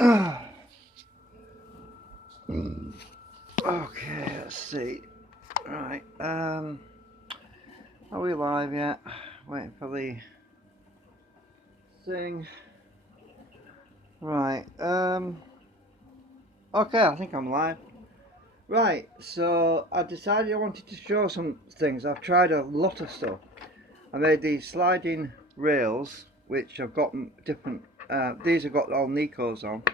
Okay, let's see. Right, are we live yet? Waiting for the thing. Right, okay, I think I'm live. Right, so I decided I wanted to show some things. I've tried a lot of stuff. I made these sliding rails, which I've got different, these have got all Nikos on.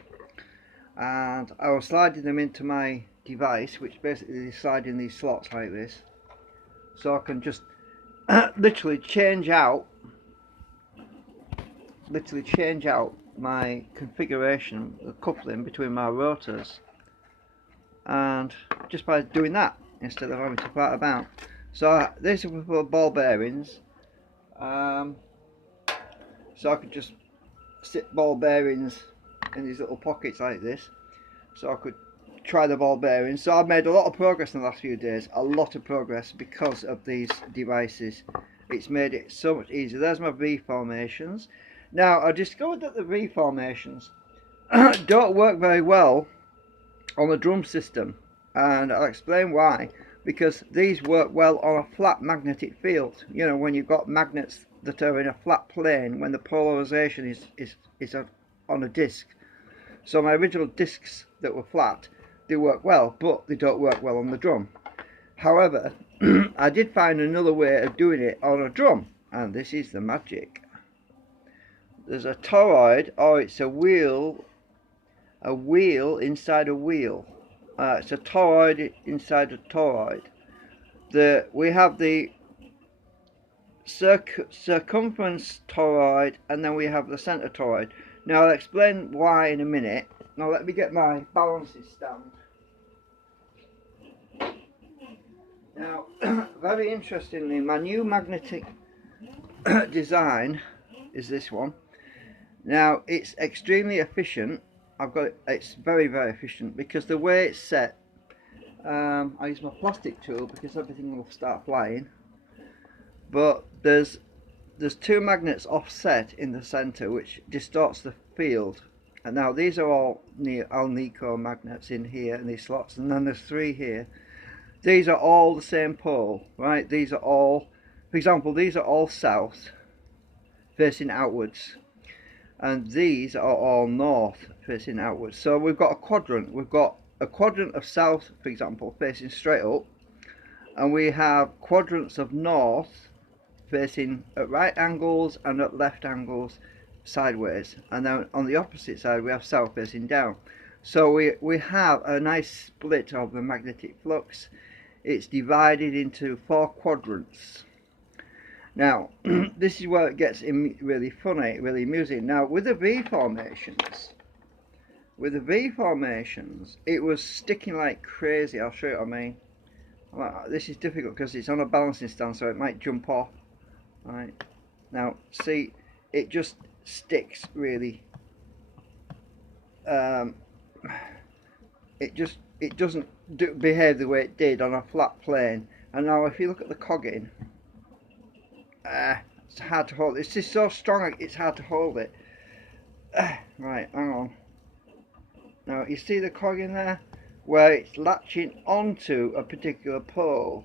And I was sliding them into my device, which basically slide in these slots like this. So I can just literally change out my configuration, the coupling between my rotors, and just by doing that instead of having to fight about. So these are for ball bearings, so I could just sit ball bearings in these little pockets like this, so I could try the ball bearings. So I've made a lot of progress in the last few days, a lot of progress because of these devices. It's made it so much easier. There's my V formations. Now I discovered that the V formations don't work very well on the drum system, and I'll explain why. Because these work well on a flat magnetic field. You know, when you've got magnets that are in a flat plane, when the polarization is on a disc. So my original discs that were flat, they work well, but they don't work well on the drum. However, I did find another way of doing it on a drum, and this is the magic. There's a toroid, or it's a wheel inside a wheel. It's a toroid inside a toroid. We have the circumference toroid, and then we have the center toroid. Now I'll explain why in a minute. Now let me get my balancing stand. Now, very interestingly, my new magnetic design is this one. Now it's extremely efficient. It's very efficient because the way it's set, I use my plastic tool because everything will start flying. But there's two magnets offset in the center, which distorts the field. And now these are all Alnico magnets in here in these slots, and then there's three here. These are all the same pole, right? These are all, for example, these are all south, facing outwards, and these are all north, facing outwards. So we've got a quadrant. We've got a quadrant of south, for example, facing straight up, and we have quadrants of north facing at right angles and at left angles sideways, and then on the opposite side we have south facing down. So we have a nice split of the magnetic flux. It's divided into 4 quadrants. Now this is where it gets really funny, really amusing. Now with the V formations, it was sticking like crazy. I'll show you what I mean. This is difficult because it's on a balancing stand, so it might jump off. Right, now see, it just sticks really. It doesn't behave the way it did on a flat plane. And now if you look at the cogging, it's hard to hold. It's just so strong, it's hard to hold it. Right, hang on. Now you see the cogging there, where it's latching onto a particular pole.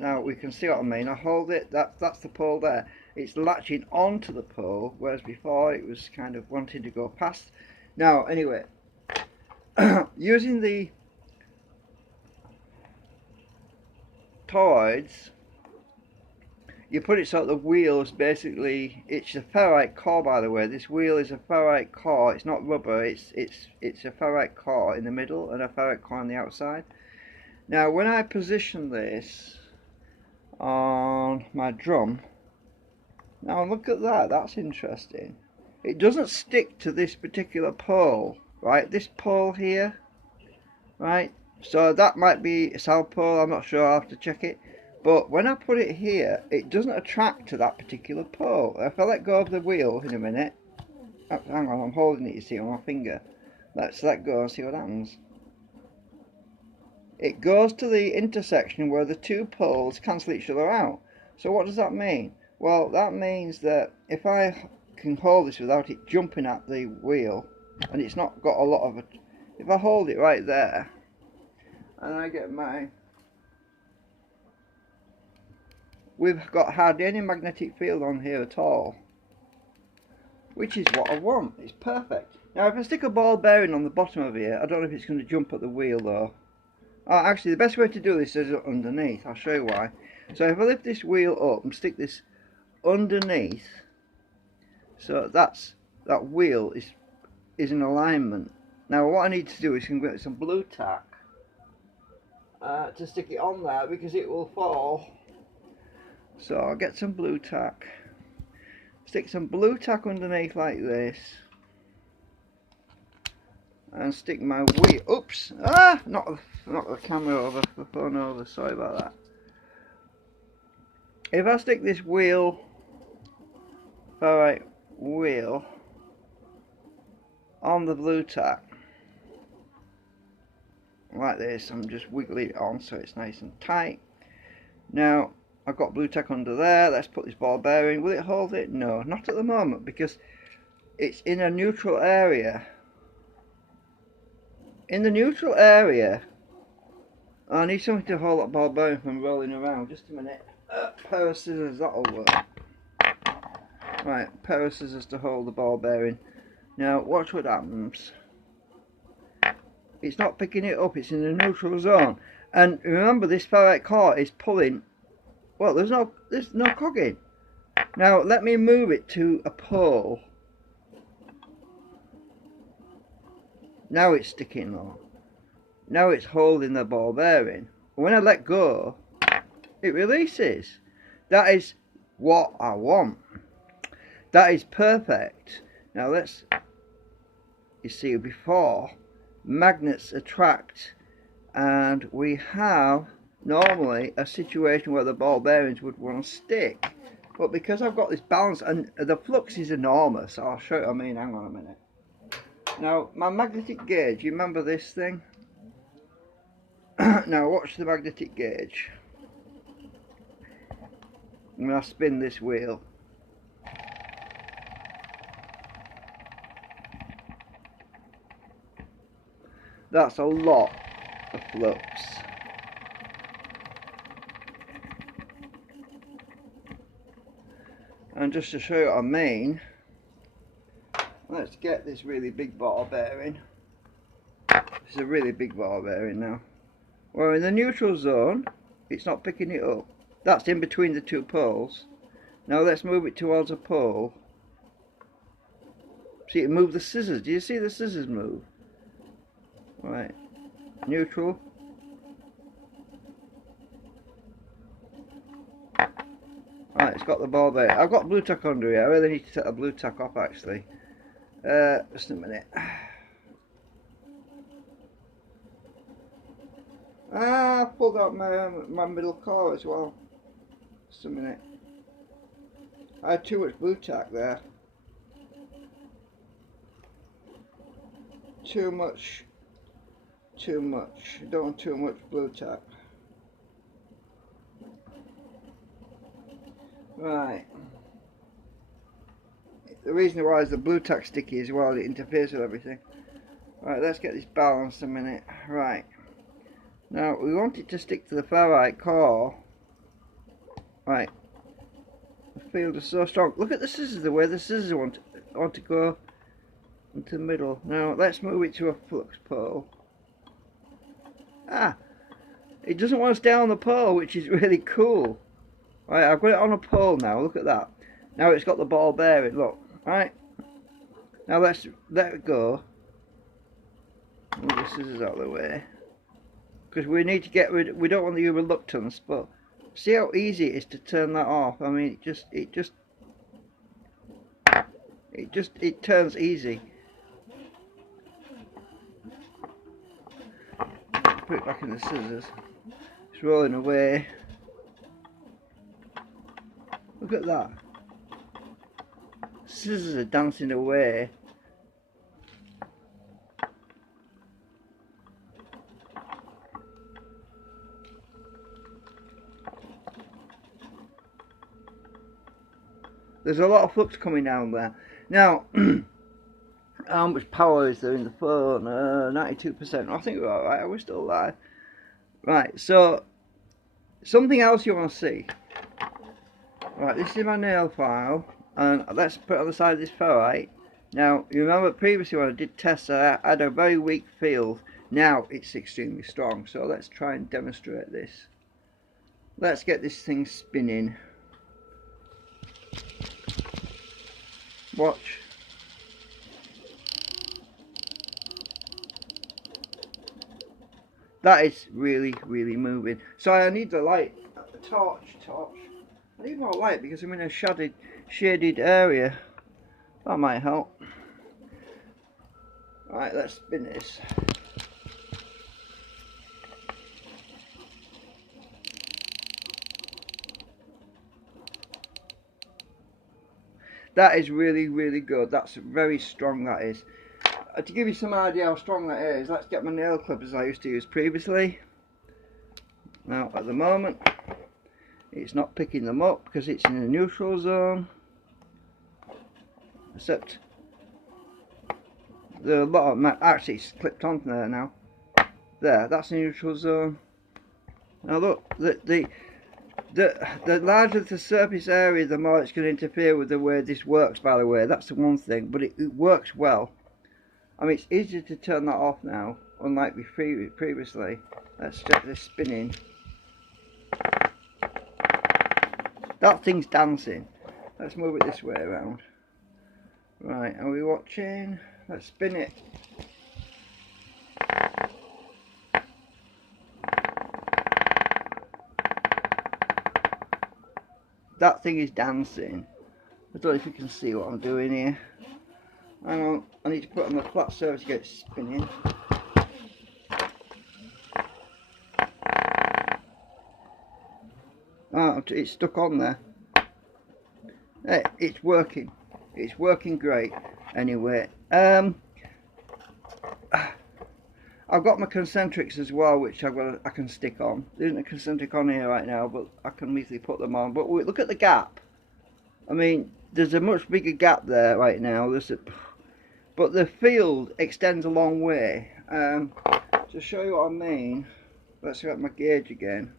Now we can see what I mean. I hold it, that's the pole there. It's latching onto the pole, whereas before it was kind of wanting to go past. Now anyway, using the toroids, you put it so that the wheels basically, it's a ferrite core, by the way. This wheel is a ferrite core. It's not rubber, it's a ferrite core in the middle and a ferrite core on the outside. Now when I position this on my drum, now look at that, that's interesting. It doesn't stick to this particular pole, right? This pole here, right? So that might be a south pole, I'm not sure, I'll have to check it. But when I put it here, it doesn't attract to that particular pole. If I let go of the wheel in a minute, hang on, I'm holding it, you see, on my finger. Let's let go and see what happens. It goes to the intersection where the two poles cancel each other out. So what does that mean? Well, that means that if I can hold this without it jumping at the wheel, and it's not got a lot of it. If I hold it right there and I get my, we've got hardly any magnetic field on here at all, which is what I want. It's perfect. Now if I stick a ball bearing on the bottom of here, I don't know if it's going to jump at the wheel though. Oh, actually the best way to do this is underneath. I'll show you why. So if I lift this wheel up and stick this underneath, so that wheel is in alignment. Now what I need to do is get some blue tack to stick it on there, because it will fall. So I'll get some blue tack, stick some blue tack underneath like this, and stick my wheel, oops, knock the camera over, the phone over, sorry about that. If I stick this wheel, alright, wheel on the blue tack like this, I'm just wiggling it on so it's nice and tight. Now I've got blue tack under there. Let's put this ball bearing. Will it hold it? No, not at the moment, because it's in a neutral area. In the neutral area, I need something to hold that ball bearing from rolling around. Just a minute. Pair of scissors, that'll work. Right, pair of scissors to hold the ball bearing. Now watch what happens. It's not picking it up, it's in the neutral zone. And remember, this ferrite core is pulling, well, there's no cogging. Now let me move it to a pole. Now it's sticking on. Now it's holding the ball bearing. When I let go, it releases. That is what I want. That is perfect. Now let's, you see, before, magnets attract, and we have normally a situation where the ball bearings would want to stick, but because I've got this balance, and the flux is enormous, I'll show you what I mean. Hang on a minute. Now my magnetic gauge, you remember this thing? Now watch the magnetic gauge. I'm going to spin this wheel. That's a lot of flux. And just to show you what I mean, let's get this really big ball bearing. This is a really big ball bearing now. Well, in the neutral zone, it's not picking it up. That's in between the two poles. Now let's move it towards a pole. See, it moved the scissors. Do you see the scissors move? Right, neutral. Right, it's got the ball bearing. I've got blue tack under here. I really need to take the blue tack off actually. Just a minute. I pulled out my middle core as well. Just a minute. I had too much blue tack there. Too much. Don't want too much blue tack. Right. The reason why is the blue tack sticky as well. It interferes with everything. Right, let's get this balanced a minute. Right. Now we want it to stick to the ferrite core. Right. The field is so strong. Look at the scissors, the way the scissors want to go into the middle. Now let's move it to a flux pole. It doesn't want to stay on the pole, which is really cool. Right, I've got it on a pole now. Look at that. Now it's got the ball bearing. Look. Right. Now let's let it go. Move the scissors out of the way, because we need to get rid. We don't want the reluctance, but see how easy it is to turn that off. I mean, it turns easy. Put it back in the scissors. It's rolling away. Look at that. Scissors are dancing away. There's a lot of flux coming down there. Now, How much power is there in the phone? 92%. I think we're alright. We're still alive. Right, so something else you want to see. Right, this is my nail file, and let's put it on the side of this ferrite. Now, you remember previously when I did tests, I had a very weak field. Now it's extremely strong. So let's try and demonstrate this. Let's get this thing spinning. Watch. That is really, really moving. So I need the light, the torch. I need more light because I'm in a shaded area. That might help. Right, let's spin this. That is really, really good. That's very strong, that is. To give you some idea how strong that is, let's get my nail clippers I used to use previously. Now, at the moment, it's not picking them up because it's in a neutral zone. Except, the lot of actually it's clipped onto there now. There, that's a neutral zone. Now look, the larger the surface area, the more it's going to interfere with the way this works, by the way. That's the one thing, but it works well. I mean, it's easier to turn that off now, unlike previously. Let's check this spinning. That thing's dancing. Let's move it this way around. Right, are we watching? Let's spin it. That thing is dancing. I don't know if you can see what I'm doing here. Hang on, I need to put it on the flat surface to get it spinning. Oh, it's stuck on there. Hey, it's working. It's working great. Anyway, I've got my concentrics as well, which I can stick on. There isn't a concentric on here right now, but I can easily put them on. But look at the gap. I mean, there's a much bigger gap there right now. But the field extends a long way. To show you what I mean, let's get my gauge again.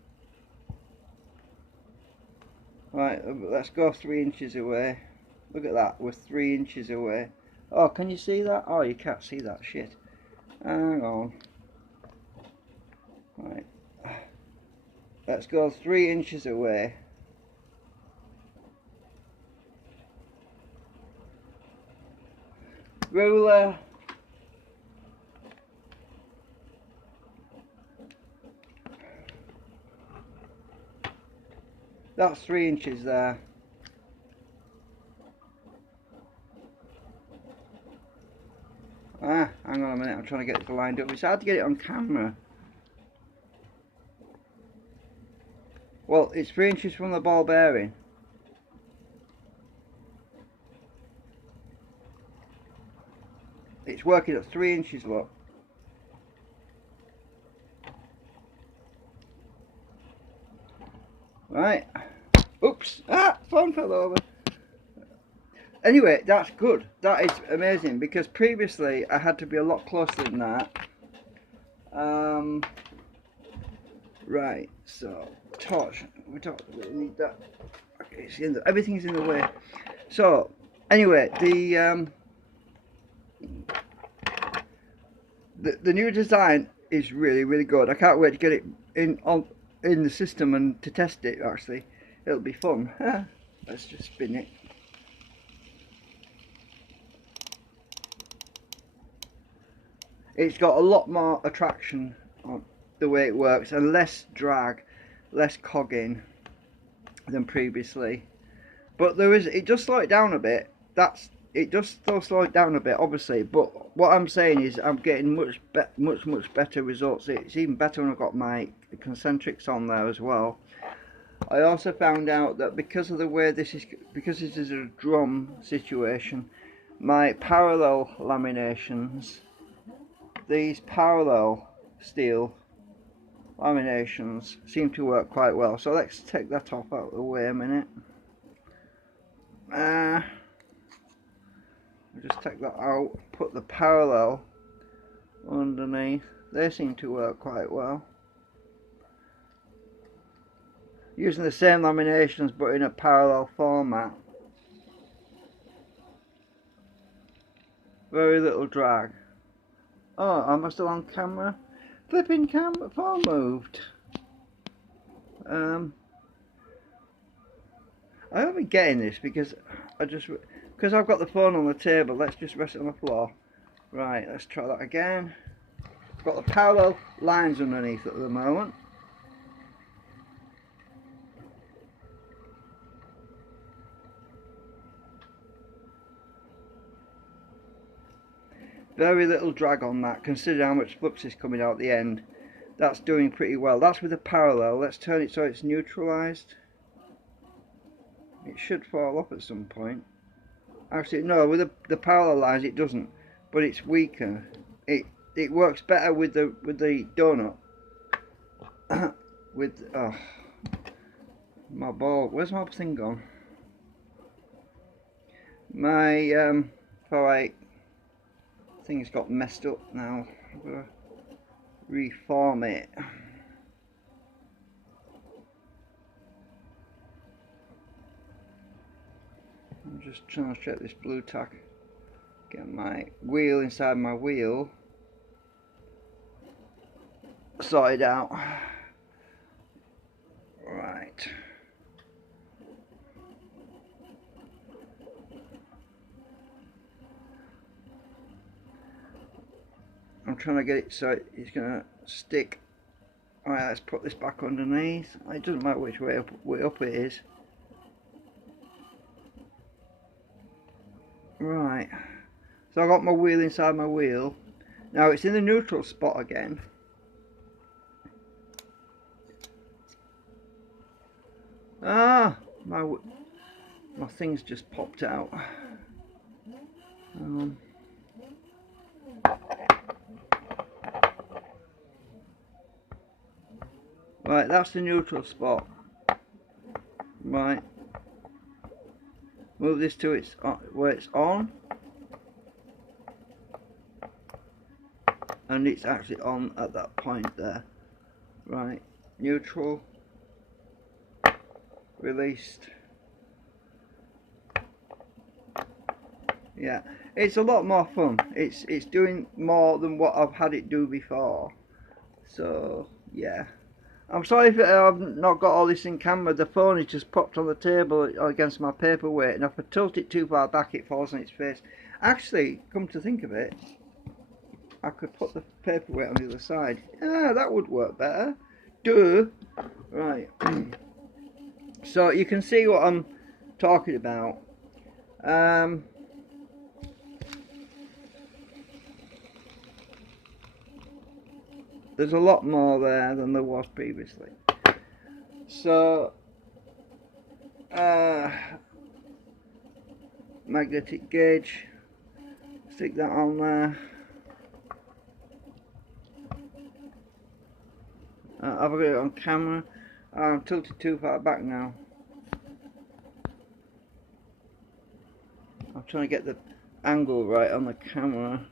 Right, let's go 3 inches away. Look at that, we're 3 inches away. Oh, can you see that? Oh, you can't see that shit. Hang on. Right. Let's go 3 inches away. Ruler. That's 3 inches there. Ah, hang on a minute, I'm trying to get it lined up. It's hard to get it on camera. Well, it's 3 inches from the ball bearing. It's working at 3 inches, look. Right. Oops. Ah, phone fell over. Anyway, that's good. That is amazing, because previously I had to be a lot closer than that. Right, so torch. We don't really need that. Okay, it's everything's in the way. So anyway, the new design is really, really good. I can't wait to get it in the system and to test it. Actually, it'll be fun. Let's just spin it. It's got a lot more attraction on the way it works, and less drag, less cogging than previously. But it does slow it down a bit. It does still slow it down a bit, obviously. But what I'm saying is, I'm getting much better results. It's even better when I've got my concentrics on there as well. I also found out that because of the way this is a drum situation, my parallel laminations, these parallel steel laminations, seem to work quite well. So let's take that off out of the way a minute. I'll just take that out, put the parallel underneath. They seem to work quite well. Using the same laminations but in a parallel format. Very little drag. Oh, am I still on camera? Flipping camera phone moved. I hope I'm getting this because I've got the phone on the table. Let's just rest it on the floor. Right, let's try that again. I've got the parallel lines underneath at the moment. Very little drag on that, considering how much flux is coming out at the end. That's doing pretty well. That's with a parallel. Let's turn it so it's neutralised. It should fall off at some point. Actually, no, with the parallel lines it doesn't, but it's weaker. It works better with the donut. Oh, my ball. Where's my thing gone? My thing's got messed up now. I'm gonna reform it. I'm just trying to check this blue tack. Get my wheel inside my wheel sorted out. Right. I'm trying to get it so it's gonna stick. Alright, let's put this back underneath. It doesn't matter which way up it is. Right. So I got my wheel inside my wheel. Now it's in the neutral spot again. Ah, my thing's just popped out. Right, that's the neutral spot. Right. Move this to its where it's on. And it's actually on at that point there. Right. Neutral. Released. Yeah. It's a lot more fun. It's doing more than what I've had it do before. So, yeah. I'm sorry if I've not got all this in camera. The phone is just popped on the table against my paperweight, and if I tilt it too far back it falls on its face. Actually, come to think of it, I could put the paperweight on the other side. Yeah, that would work better. Duh. Right. So you can see what I'm talking about. There's a lot more there than there was previously. So, magnetic gauge, stick that on there. I've got it on camera. I'm tilted too far back now. I'm trying to get the angle right on the camera.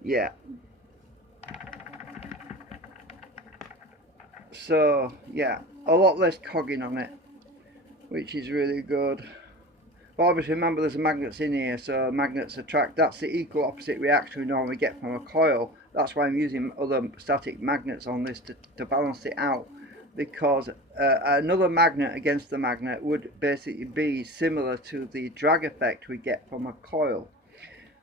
Yeah. So yeah, a lot less cogging on it, which is really good. But obviously remember there's magnets in here, so magnets attract. That's the equal opposite reaction we normally get from a coil. That's why I'm using other static magnets on this to balance it out, because another magnet against the magnet would basically be similar to the drag effect we get from a coil.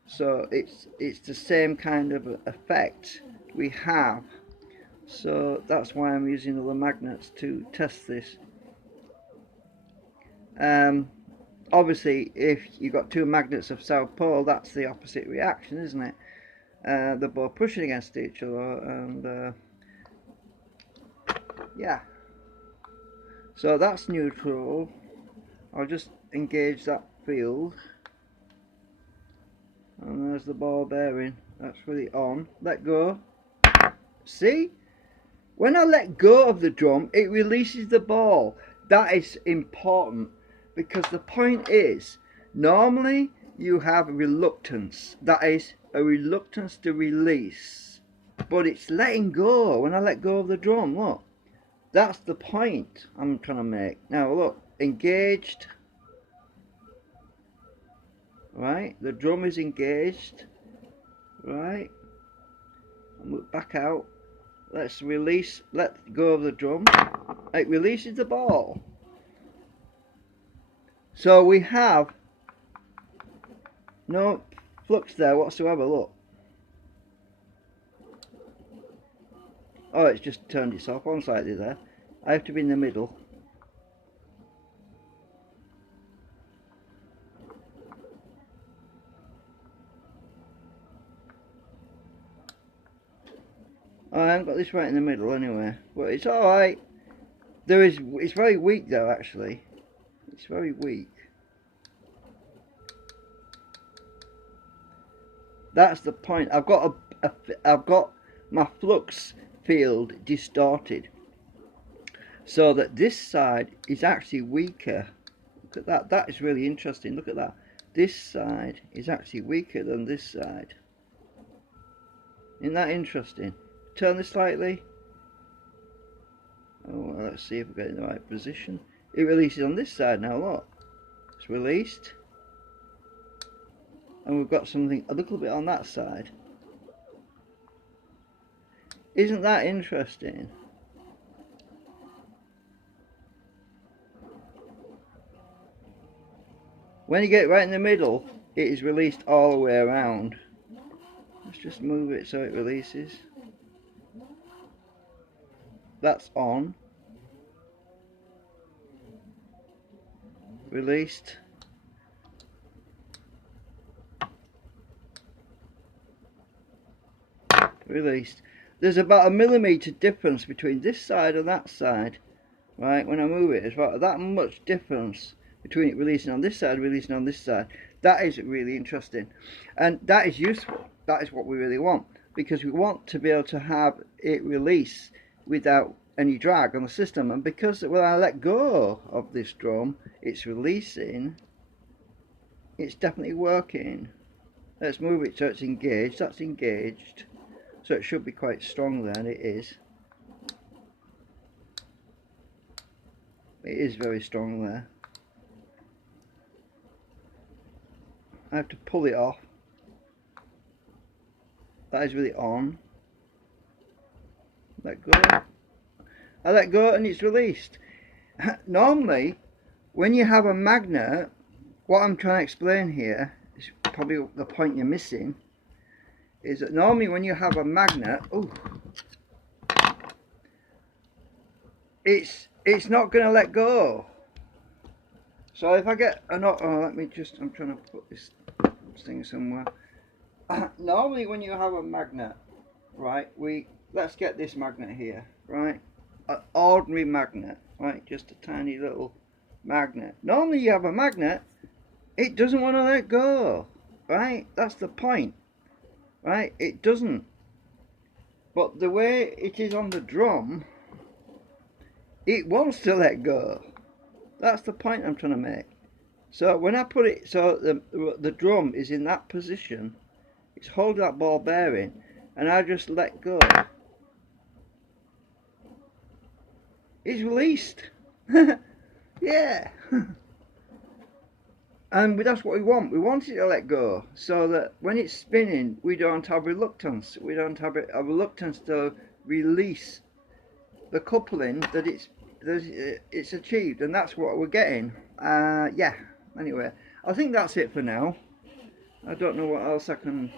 So it's the same kind of effect we have. So that's why I'm using other magnets to test this. Obviously if you've got two magnets of south pole, that's the opposite reaction, isn't it? They're both pushing against each other, and yeah. So that's neutral. I'll just engage that field. And there's the ball bearing. That's really on. Let go. See? When I let go of the drum, it releases the ball. That is important, because the point is, normally you have reluctance. That is a reluctance to release. But it's letting go when I let go of the drum. Look. That's the point I'm trying to make. Now look, engaged. Right, the drum is engaged. Right. Look back out. Let's release, let go of the drum. It releases the ball. So we have no flux there whatsoever, look. Oh, it's just turned itself on slightly there. I have to be in the middle. Oh, I haven't got this right in the middle anyway, but it's alright. It's very weak though, actually. It's very weak. That's the point. I've got my flux field distorted, so that this side is actually weaker. Look at that. That is really interesting. Look at that. This side is actually weaker than this side. Isn't that interesting? Turn this slightly. Oh, well, let's see if we get in the right position. It releases on this side now. Look, it's released, and we've got something a little bit on that side. Isn't that interesting? When you get right in the middle, it is released all the way around. Let's just move it so it releases. That's on. Released. Released. There's about a millimetre difference between this side and that side. Right, when I move it, it's about that much difference between it releasing on this side, releasing on this side. That is really interesting, and that is useful. That is what we really want, because we want to be able to have it release without any drag on the system. And because when I let go of this drum, it's releasing, it's definitely working. Let's move it so it's engaged. That's engaged, so it should be quite strong there, and it is. It is very strong there. I have to pull it off. That is really on. Let go. I let go and it's released. Normally, when you have a magnet, what I'm trying to explain here is probably the point you're missing, is that normally when you have a magnet, it's not going to let go. So if I get I'm trying to put this thing somewhere. Normally when you have a magnet, right, let's get this magnet here, right, an ordinary magnet, right, just a tiny little magnet. Normally you have a magnet, it doesn't want to let go, right? That's the point, right? It doesn't. But the way it is on the drum, it wants to let go. That's the point I'm trying to make. So when I put it, so the drum is in that position, it's holding that ball bearing, and I just let go. It's released. Yeah. And that's what we want. We want it to let go, so that when it's spinning, we don't have reluctance. We don't have a reluctance to release the coupling that it's achieved, and that's what we're getting. Yeah. Anyway, I think that's it for now. I don't know what else I can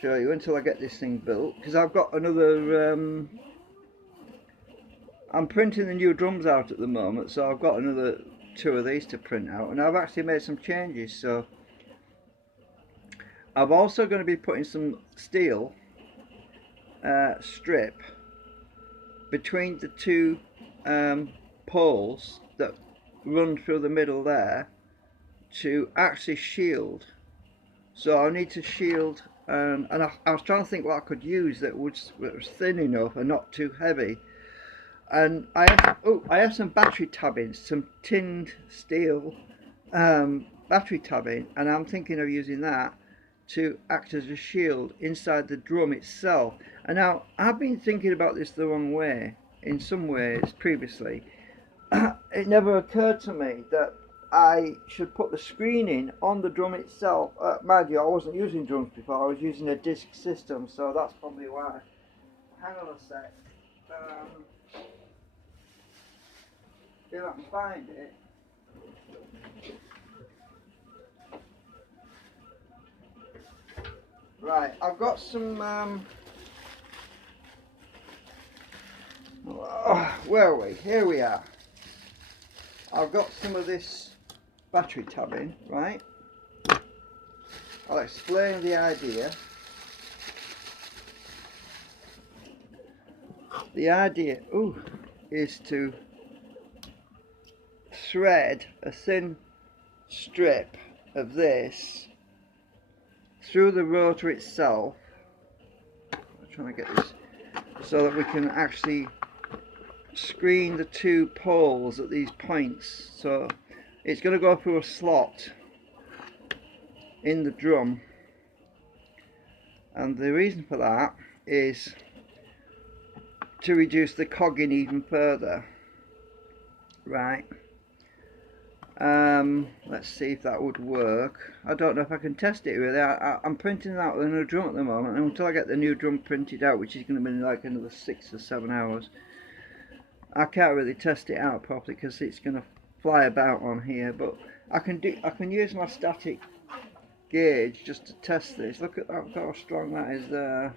show you until I get this thing built, because I've got another. I'm printing the new drums out at the moment, so I've got another 2 of these to print out, and I've actually made some changes. So I'm also going to be putting some steel strip between the 2 poles that run through the middle there, to actually shield. So I need to shield, and I was trying to think what I could use that was thin enough and not too heavy. And I have some battery tabbing, some tinned steel battery tabbing, and I'm thinking of using that to act as a shield inside the drum itself. And now I've been thinking about this the wrong way in some ways previously. It never occurred to me that I should put the screening on the drum itself. Mind you, I wasn't using drums before, I was using a disc system, so that's probably why. Hang on a sec. If I can find it. Right, I've got some where are we? Here we are. I've got some of this battery tabbing, right? I'll explain the idea. The idea is to thread a thin strip of this through the rotor itself. I'm trying to get this so that we can actually screen the two poles at these points. So it's going to go through a slot in the drum, and the reason for that is to reduce the cogging even further. Right. Let's see if that would work. I don't know if I can test it really. I'm printing out the new drum at the moment, and until I get the new drum printed out, which is going to be like another 6 or 7 hours, I can't really test it out properly because it's going to fly about on here. But I can use my static gauge just to test this. Look at that, how strong that is there.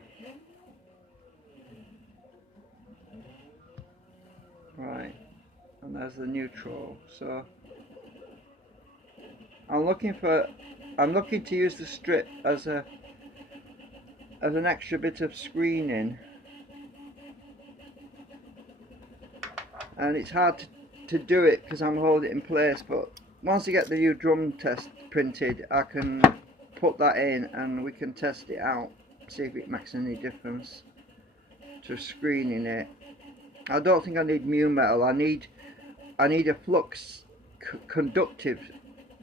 Right, and there's the neutral. So I'm looking to use the strip as an extra bit of screening, and it's hard to do it because I'm holding it in place. But once I get the new drum test printed, I can put that in and we can test it out, see if it makes any difference to screening it. I don't think I need mu metal. I need a flux conductive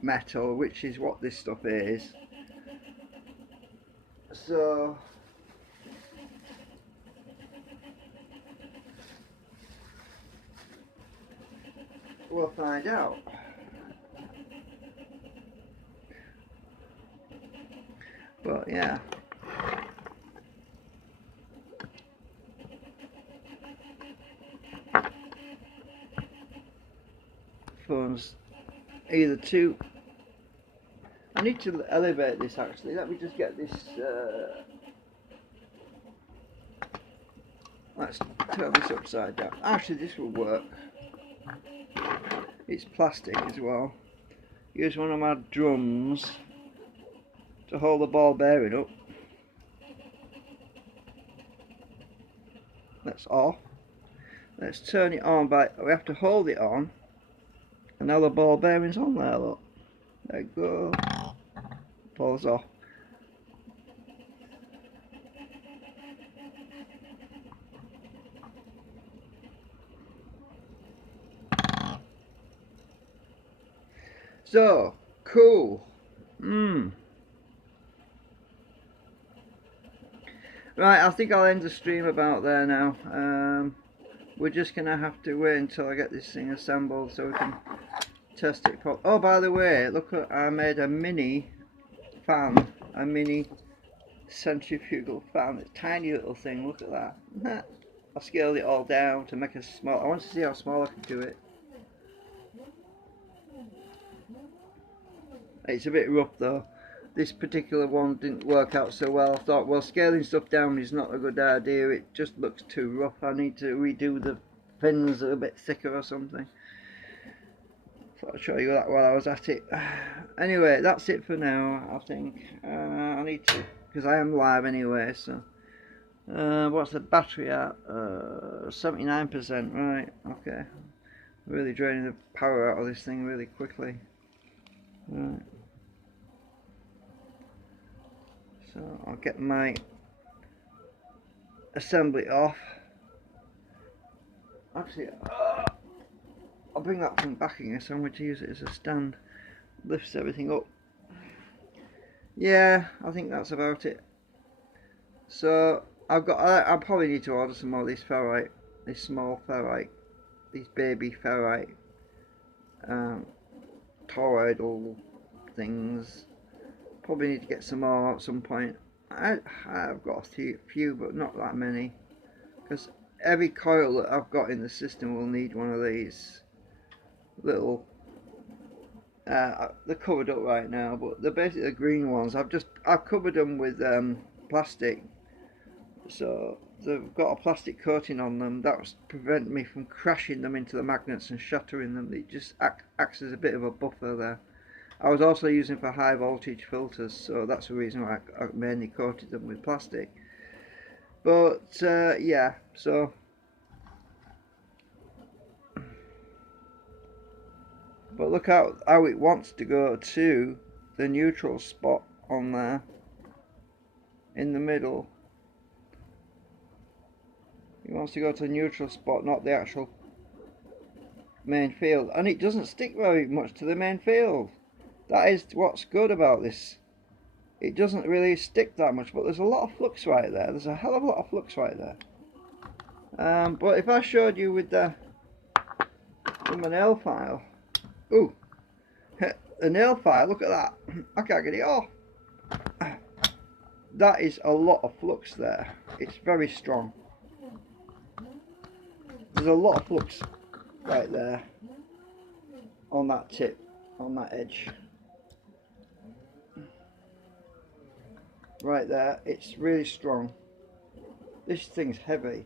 metal, which is what this stuff is. So we'll find out. But yeah. Phones either two. I need to elevate this actually. Let me just get this. Let's turn this upside down. Actually, this will work. It's plastic as well. Use one of my drums to hold the ball bearing up. That's off. Let's turn it on by. We have to hold it on. And now the ball bearing's on there, look. There you go. Falls off. So, cool. Right, I think I'll end the stream about there now. We're just going to have to wait until I get this thing assembled so we can test it. Oh, by the way, look, I made a mini fan, a mini centrifugal fan, a tiny little thing. Look at that. I scaled it all down to make it small. I want to see how small I can do it. It's a bit rough though. This particular one didn't work out so well. I thought, well, scaling stuff down is not a good idea. It just looks too rough. I need to redo the pins a bit thicker or something. Thought I'd show you that while I was at it. Anyway, that's it for now, I think. I need to, because I am live anyway, so. What's the battery at? 79%, right, okay. Really draining the power out of this thing really quickly. Right. So I'll get my assembly off. Actually, I'll bring that from back again, so I'm going to use it as a stand. Lifts everything up. Yeah, I think that's about it. So I probably need to order some more of this ferrite, this small ferrite, these baby ferrite toroidal things. Probably need to get some more at some point. I've got a few, but not that many, because every coil that I've got in the system will need one of these little. They're covered up right now, but they're basically the green ones. I've covered them with plastic, so they've got a plastic coating on them that was prevent me from crashing them into the magnets and shattering them. It just acts as a bit of a buffer there. I was also using for high voltage filters, so that's the reason why I mainly coated them with plastic. But yeah, so but look how it wants to go to the neutral spot on there in the middle. It wants to go to the neutral spot, not the actual main field, and it doesn't stick very much to the main field. That is what's good about this. It doesn't really stick that much, but there's a lot of flux right there. There's a hell of a lot of flux right there. But if I showed you with my nail file, ooh, the nail file, look at that. I can't get it off. That is a lot of flux there. It's very strong. There's a lot of flux right there on that tip, on that edge. Right there, it's really strong. This thing's heavy.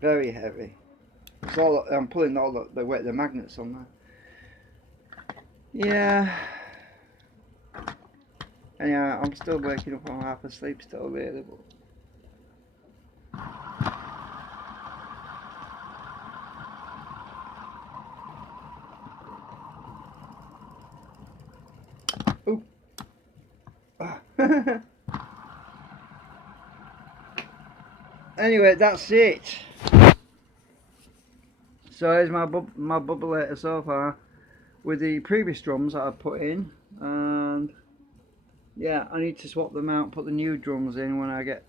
Very heavy. It's all, I'm pulling all the weight of the magnets on there. Yeah. And yeah, I'm still waking up. I'm half asleep, still available. Ooh. Anyway, that's it. So here's my bubbleator so far with the previous drums that I put in, and yeah, I need to swap them out, put the new drums in when I get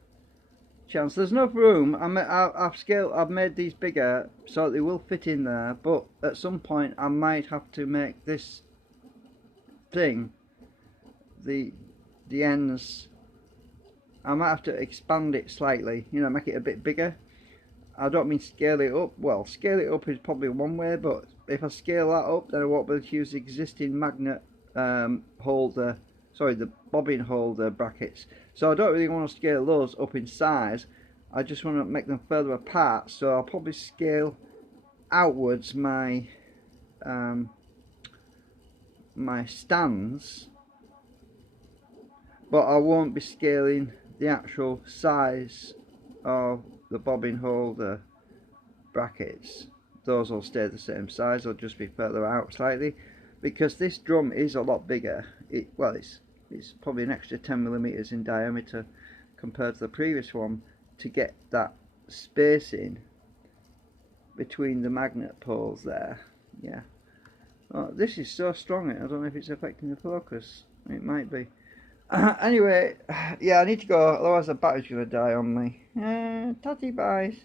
a chance. There's enough room. I've made these bigger so they will fit in there, but at some point I might have to make this thing, the ends, I might have to expand it slightly, you know, make it a bit bigger. I don't mean scale it up. Well, scale it up is probably one way, but if I scale that up, then I won't be able to use the existing magnet holder, sorry, the bobbin holder brackets. So I don't really want to scale those up in size. I just want to make them further apart. So I'll probably scale outwards my my stands, but I won't be scaling the actual size of the bobbin holder brackets. Those will stay the same size, they'll just be further out slightly, because this drum is a lot bigger. It's probably an extra 10mm in diameter compared to the previous one, to get that spacing between the magnet poles there. Yeah. Oh, this is so strong, I don't know if it's affecting the focus. It might be. Anyway, yeah, I need to go, otherwise the battery's going to die on me. Tatty buys.